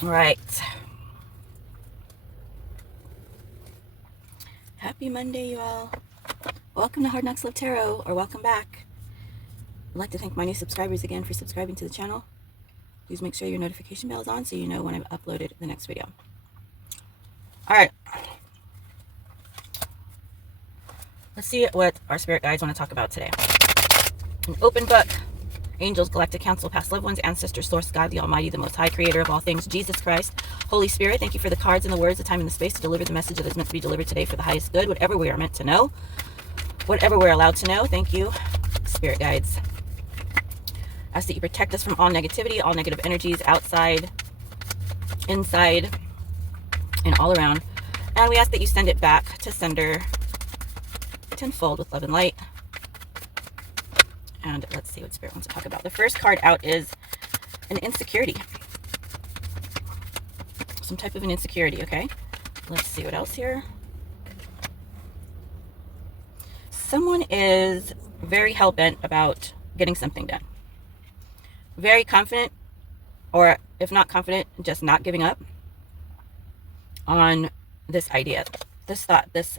All right. Happy Monday, you all. Welcome to Hard Knocks Love Tarot, or welcome back. I'd like to thank my new subscribers again for subscribing to the channel. Please make sure your notification bell is on so you know when I've uploaded the next video. All right. Let's see what our spirit guides want to talk about today. An open book. Angels, Galactic Council, past loved ones, ancestors, Source, God, the Almighty, the Most High, Creator of all things, Jesus Christ, Holy Spirit, thank you for the cards and the words, the time and the space to deliver the message that is meant to be delivered today for the highest good, whatever we are meant to know, whatever we're allowed to know. Thank you, spirit guides. Ask that you protect us from all negativity, all negative energies, outside, inside, and all around. And we ask that you send it back to sender tenfold with love and light. And let's see what spirit wants to talk about. The first card out is an insecurity. Some type of an insecurity, okay? Let's see what else here. Someone is very hell-bent about getting something done. Very confident, or if not confident, just not giving up on this idea, this thought, this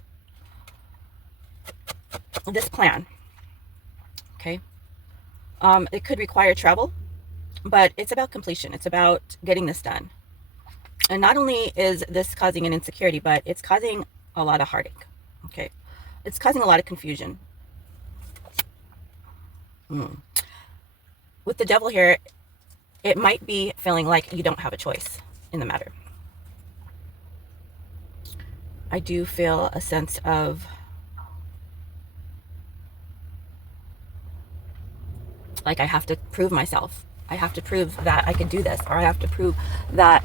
plan, okay? It could require travel, but it's about completion. It's about getting this done. And not only is this causing an insecurity, but it's causing a lot of heartache, okay? It's causing a lot of confusion. With the devil here, it might be feeling like you don't have a choice in the matter. I do feel a sense of like I have to prove myself. I have to prove that I can do this, or I have to prove that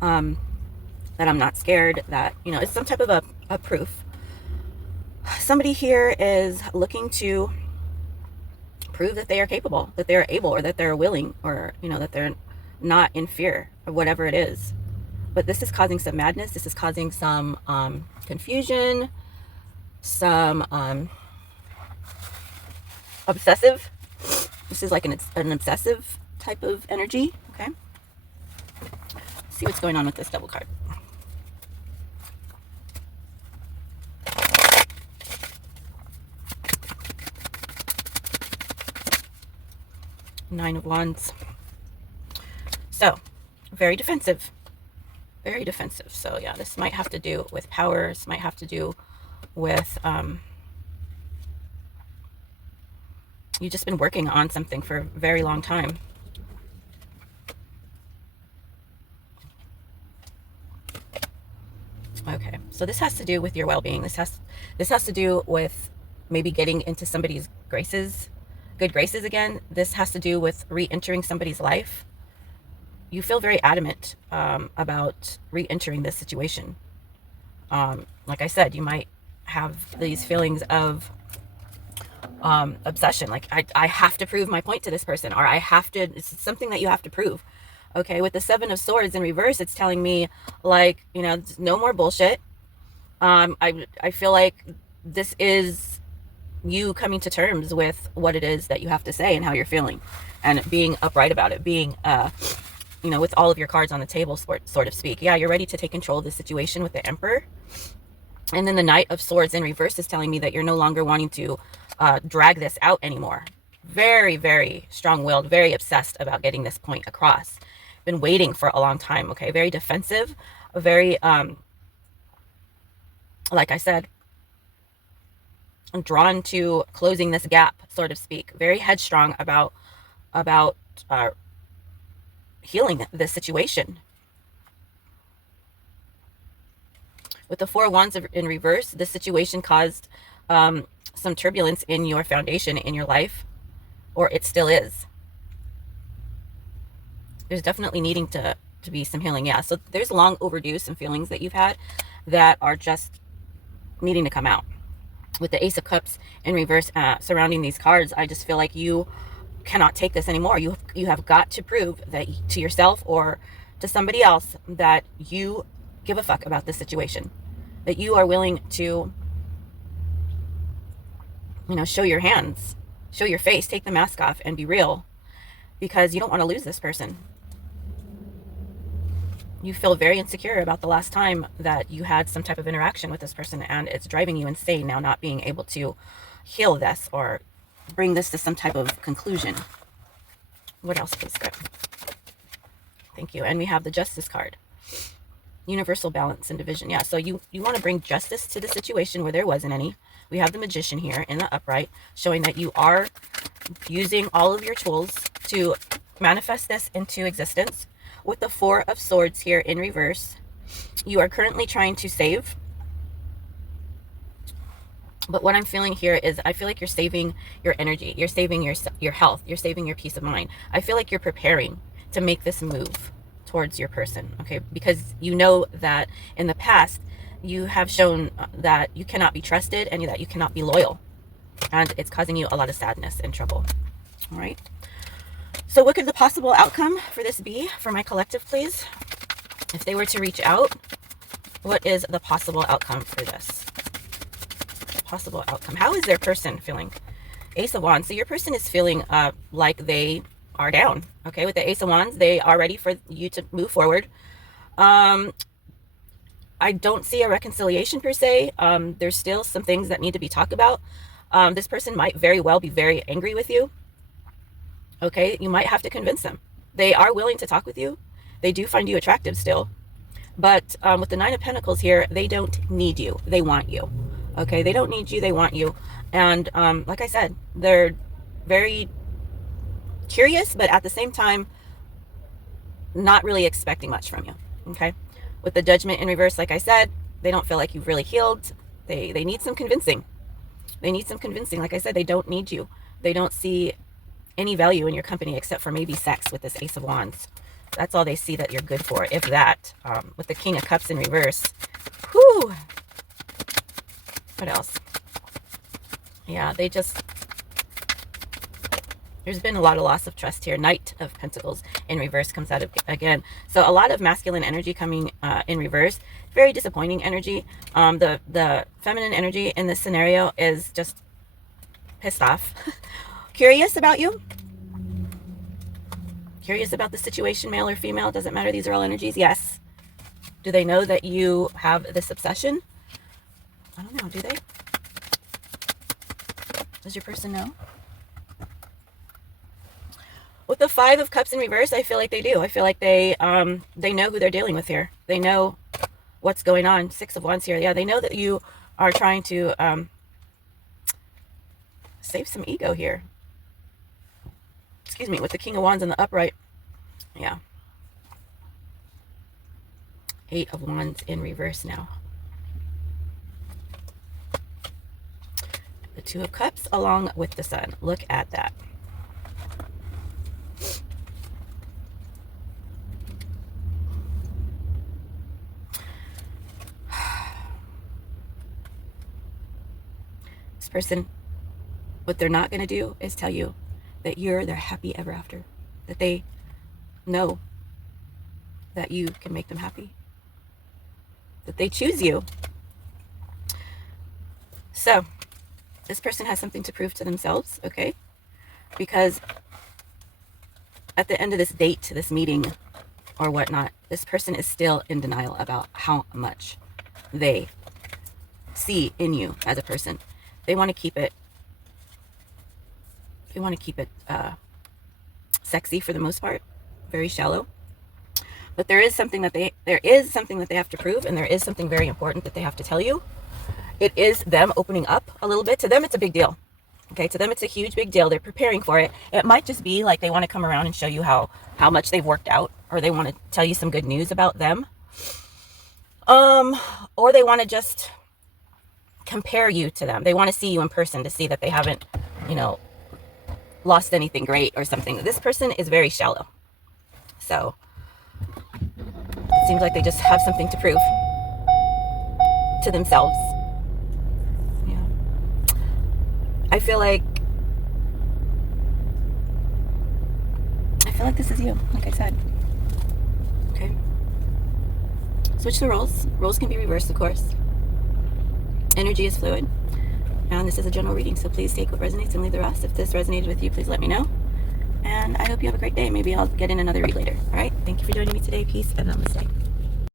that I'm not scared, that, you know, it's some type of a proof. Somebody here is looking to prove that they are capable, that they're able, or that they're willing, or, you know, that they're not in fear of whatever it is. But this is causing some madness. This is causing some confusion, some obsessive. This is like an obsessive type of energy, okay? Let's see what's going on with this devil card. Nine of Wands. So, very defensive. Very defensive. So, yeah, this might have to do with power. This might have to do with you've just been working on something for a very long time. Okay, so this has to do with your well-being. This has to do with maybe getting into somebody's graces, good graces again. This has to do with re-entering somebody's life. You feel very adamant about re-entering this situation. Like I said, you might have these feelings of obsession, like I have to prove my point to this person, or I have to, it's something that you have to prove. Okay, with the Seven of Swords in reverse, it's telling me, like, you know, no more bullshit. I feel like this is you coming to terms with what it is that you have to say and how you're feeling, and being upright about it, being you know, with all of your cards on the table, sort of speak. Yeah, you're ready to take control of the situation with the Emperor. And then the Knight of Swords in reverse is telling me that you're no longer wanting to drag this out anymore. Very, very strong-willed, very obsessed about getting this point across. Been waiting for a long time, okay? Very defensive, very, like I said, drawn to closing this gap, sort of speak. Very headstrong about healing this situation. With the Four of Wands in reverse, this situation caused some turbulence in your foundation, in your life, or it still is. There's definitely needing to be some healing. Yeah, so there's long overdue some feelings that you've had that are just needing to come out. With the Ace of Cups in reverse surrounding these cards, I just feel like you cannot take this anymore. You have got to prove that to yourself or to somebody else that you give a fuck about this situation, that you are willing to, you know, show your hands, show your face, take the mask off and be real, because you don't want to lose this person. You feel very insecure about the last time that you had some type of interaction with this person, and it's driving you insane now, not being able to heal this or bring this to some type of conclusion. What else, please? Good. Thank you. And we have the Justice card. Universal balance and division. Yeah, so you want to bring justice to the situation where there wasn't any. We have the Magician here in the upright, showing that you are using all of your tools to manifest this into existence. With the Four of Swords here in reverse, you are currently trying to save. But what I'm feeling here is I feel like you're saving your energy. You're saving your health. You're saving your peace of mind. I feel like you're preparing to make this move towards your person, okay? Because you know that in the past, you have shown that you cannot be trusted and that you cannot be loyal. And it's causing you a lot of sadness and trouble, all right? So what could the possible outcome for this be for my collective, please? If they were to reach out, what is the possible outcome for this? Possible outcome. How is their person feeling? Ace of Wands. So your person is feeling like they are down. Okay, with the Ace of Wands, they are ready for you to move forward. I don't see a reconciliation per se. There's still some things that need to be talked about. This person might very well be very angry with you. Okay, you might have to convince them. They are willing to talk with you. They do find you attractive still. But with the Nine of Pentacles here, they don't need you. They want you. Okay, they don't need you, they want you. And like I said, they're very curious, but at the same time, not really expecting much from you. Okay, with the Judgment in reverse, like I said, they don't feel like you've really healed. They need some convincing. They need some convincing. Like I said, they don't need you. They don't see any value in your company except for maybe sex with this Ace of Wands. That's all they see that you're good for, if that. With the King of Cups in reverse, whew. What else? Yeah, they just, there's been a lot of loss of trust here. Knight of Pentacles in reverse comes out again. So a lot of masculine energy coming in reverse. Very disappointing energy. The feminine energy in this scenario is just pissed off. Curious about you. Curious about the situation, male or female. Doesn't matter. These are all energies. Yes. Do they know that you have this obsession? I don't know, do they? Does your person know? With the Five of Cups in reverse, I feel like they do. I feel like they know who they're dealing with here. They know what's going on. Six of Wands here. Yeah, they know that you are trying to save some ego here. Excuse me, with the King of Wands in the upright. Yeah. Eight of Wands in reverse now. The Two of Cups along with the Sun. Look at that. This person, what they're not going to do is tell you that you're their happy ever after. That they know that you can make them happy. That they choose you. So, this person has something to prove to themselves, okay? Because at the end of this date, this meeting or whatnot, this person is still in denial about how much they see in you as a person. They want to keep it, sexy for the most part, very shallow. But there is something that they have to prove, and there is something very important that they have to tell you. It is them opening up a little bit. To them, it's a big deal. Okay, to them, it's a huge big deal. They're preparing for it. It might just be like they want to come around and show you how much they've worked out, or they want to tell you some good news about them. Or they want to just compare you to them. They want to see you in person to see that they haven't, lost anything great or something. This person is very shallow. So it seems like they just have something to prove to themselves. I feel like this is you, like I said. Okay. Switch the roles. Roles can be reversed, of course. Energy is fluid. And this is a general reading, so please take what resonates and leave the rest. If this resonated with you, please let me know. And I hope you have a great day. Maybe I'll get in another read later. All right? Thank you for joining me today. Peace and namaste.